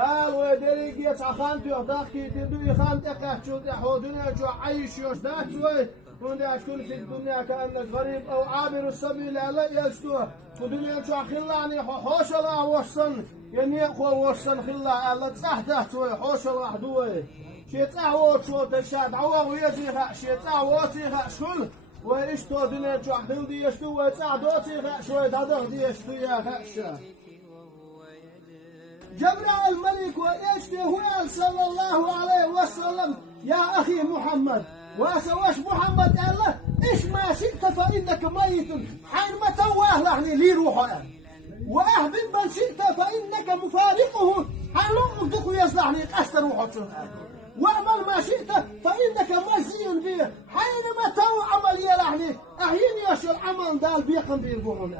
قال ودري قيت عخانتو يضاقي تدو يخانتك احشود احودنا جو عيش يشدات شوي كون تكون في الدنيا كانك غريب او عابر السبيل لا يشتوه ودنيا جو خلاني حوش الله وصن يعني اخو وصن خلا الله تصحته شوي حوش الله دوي شي تعوت شو تشاد عوا ويزيها شي تعوتيها شل وإيش تو دنيا جو عدل دي يشتو وتعدوتي شوي دادر دي يشتو يا غشة جبريل الملك وإيش هو صلى الله عليه وسلم يا أخي محمد وسواش محمد قال له إيش ما شئت فإنك ميت حين ما تواه لعني لي روحه وأحبب من شئت فإنك مفارقه حين لقدك يصلحني قست روحه واعمل ما شئت فإنك مجزي به حينما تو عمل يلحني أحيني يشو العمل دال بيقن بيقولون